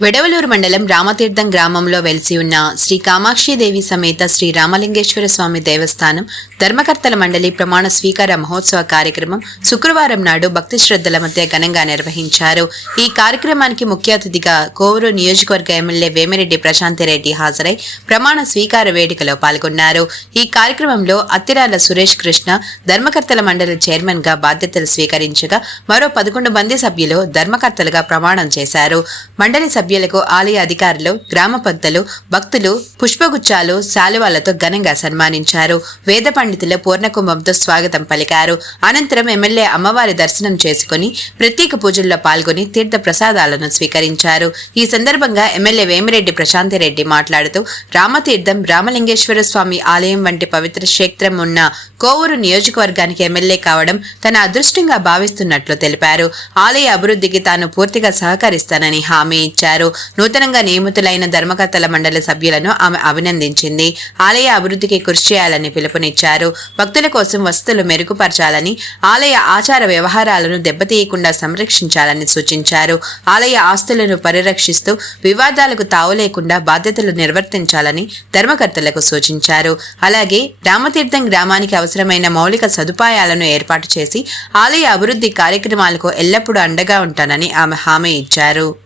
వెడవలూరు మండలం రామతీర్థం గ్రామంలో వెలిసి ఉన్న శ్రీ కామాక్షిదేవి సమేత శ్రీ రామలింగేశ్వర స్వామి దేవస్థానం ధర్మకర్తల మండలి ప్రమాణ స్వీకార మహోత్సవ కార్యక్రమం శుక్రవారం నాడు భక్తి శ్రద్ధల మధ్య ఘనంగా నిర్వహించారు. ఈ కార్యక్రమానికి ముఖ్య అతిథిగా కోవూరు నియోజకవర్గ ఎమ్మెల్యే వేమిరెడ్డి ప్రశాంతిరెడ్డి హాజరై ప్రమాణ స్వీకార వేడుకలో పాల్గొన్నారు. ఈ కార్యక్రమంలో అత్తిరాల సురేష్ కృష్ణ ధర్మకర్తల మండలి చైర్మన్గా బాధ్యతలు స్వీకరించగా మరో పదకొండు మంది సభ్యులు ధర్మకర్తలుగా ప్రమాణం చేశారు. మండలి సభ్యులకు ఆలయ అధికారులు గ్రామ పెద్దలు భక్తులు పుష్పగుచ్చాలు శాలువాలతో ఘనంగా సన్మానించారు. వేద పండితులు పూర్ణకుంభంతో స్వాగతం పలికారు. అనంతరం ఎమ్మెల్యే అమ్మవారి దర్శనం చేసుకుని ప్రత్యేక పూజల్లో పాల్గొని తీర్థ ప్రసాదాలను స్వీకరించారు. ఈ సందర్భంగా ఎమ్మెల్యే వేమిరెడ్డి ప్రశాంతిరెడ్డి మాట్లాడుతూ రామతీర్థం రామలింగేశ్వర స్వామి ఆలయం వంటి పవిత్ర క్షేత్రం ఉన్న కోవూరు నియోజకవర్గానికి ఎమ్మెల్యే కావడం తన అదృష్టంగా భావిస్తున్నట్లు తెలిపారు. ఆలయ అభివృద్ధికి తాను పూర్తిగా సహకరిస్తానని హామీ ఇచ్చారు. నూతనంగా నియమితులైన ధర్మకర్తల మండలి సభ్యులను ఆమె అభినందించింది. ఆలయ అభివృద్ధికి కృషి చేయాలని పిలుపునిచ్చారు. భక్తుల కోసం వసతులు మెరుగుపరచాలని ఆలయ ఆచార వ్యవహారాలను దెబ్బతీయకుండా సంరక్షించాలని సూచించారు. ఆలయ ఆస్తులను పరిరక్షిస్తూ వివాదాలకు తావు లేకుండా బాధ్యతలు నిర్వర్తించాలని ధర్మకర్తలకు సూచించారు. అలాగే రామతీర్థం గ్రామానికి అవసరమైన మౌలిక సదుపాయాలను ఏర్పాటు చేసి ఆలయ అభివృద్ధి కార్యక్రమాలకు ఎల్లప్పుడూ అండగా ఉంటానని ఆమె హామీ ఇచ్చారు.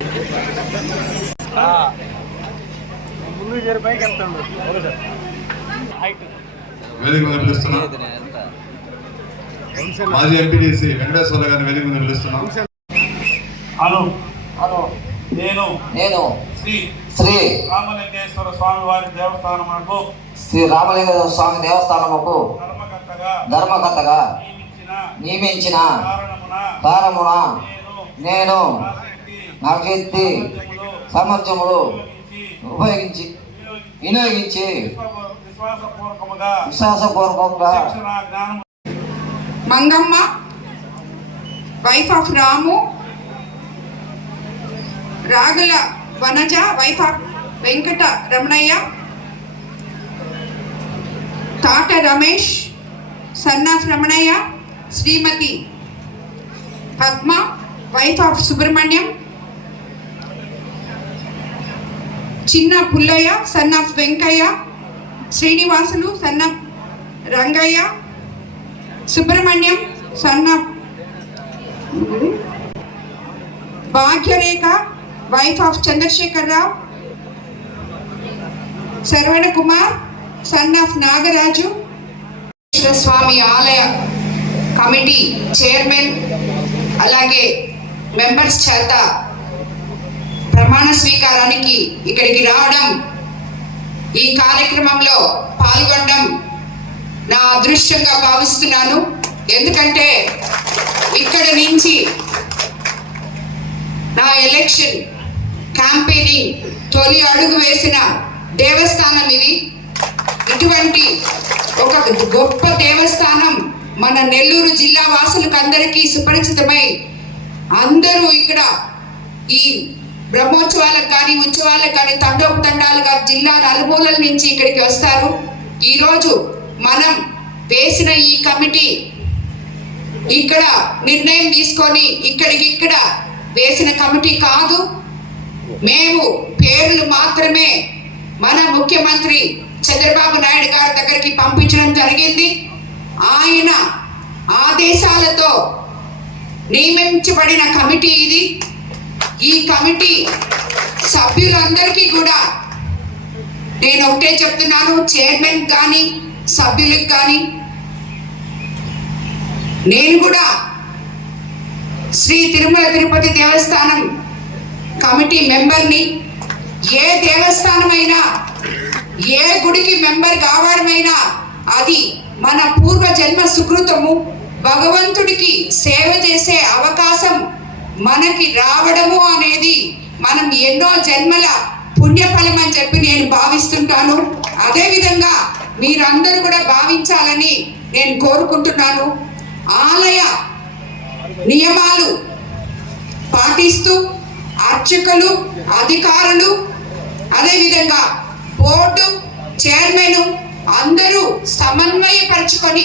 వేదిక మీద పిలుస్తున్నాం మాజీ ఎంపీటీసీ వెంకటేశ్వర గారిని వేదిక మీద పిలుస్తున్నాం అను అను నేను నేను శ్రీ శ్రీ రామలింగేశ్వర స్వామి వారి దేవస్థానమునకు శ్రీ రామలింగ స్వామి దేవస్థానముకు ధర్మకర్తగా ధర్మకర్తగా నియమించిన కారణమున నేను నా కీర్తి ఉపయోగించి ఉపయోగించి వినియోగించి విశ్వాసపూర్వకంగా Mangamma wife of Ramu Ragula Vanaja wife of Venkata Ramanaiah Thata Ramesh son of Ramanaiah Srimati Padma wife of Subrahmanyam Chinna Pullaiah son of Venkaiah Srinivasulu son of Rangaiah Subrahmanyam సన్న Bhagyarekha wife of Chandrasekhar Rao Saravana Kumar son of Nagaraju. Krishna Swamy ఆలయ committee chairman అలాగే members చేత ప్రమాణ స్వీకారానికి ఇక్కడికి రావడం ఈ కార్యక్రమంలో పాల్గొనడం నా అదృష్టంగా భావిస్తున్నాను. ఎందుకంటే ఇక్కడ నుంచి నా ఎలక్షన్ క్యాంపెయినింగ్ తొలి అడుగు వేసిన దేవస్థానం ఇది. ఇటువంటి ఒక గొప్ప దేవస్థానం మన నెల్లూరు జిల్లా వాసులకు అందరికీ సుపరిచితమై అందరూ ఇక్కడ ఈ బ్రహ్మోత్సవాలకు కానీ ఉత్సవాలకు కానీ తండోపతండాలుగా జిల్లా నలుమూలల నుంచి ఇక్కడికి వస్తారు. ఈరోజు మనం వేసిన ఈ కమిటీ ఇక్కడ నిర్ణయం తీసుకొని ఇక్కడికి ఇక్కడ వేసిన కమిటీ కాదు. మేము పేర్లు మాత్రమే మన ముఖ్యమంత్రి చంద్రబాబు నాయుడు గారి దగ్గరికి పంపించడం జరిగింది. ఆయన ఆదేశాలతో నియమించబడిన కమిటీ ఇది. ఈ కమిటీ సభ్యులందరికీ కూడా నేను ఒకటే చెప్తున్నాను చైర్మన్ కానీ సభ్యులకు కానీ నేను కూడా శ్రీ తిరుమల తిరుపతి దేవస్థానం కమిటీ మెంబర్ని ఏ దేవస్థానమైనా ఏ గుడికి మెంబర్ కావడమైనా అది మన పూర్వ జన్మ సుకృతము భగవంతుడికి సేవ చేసే అవకాశం మనకి రావడము అనేది మనం ఎన్నో జన్మల పుణ్యఫలం అని చెప్పి నేను భావిస్తుంటాను. అదేవిధంగా మీరందరూ కూడా భావించాలని నేను కోరుకుంటున్నాను. ఆలయ నియమాలు పాటిస్తూ అర్చకులు అధికారులు అదేవిధంగా బోర్డు చైర్మన్ అందరూ సమన్వయపరుచుకొని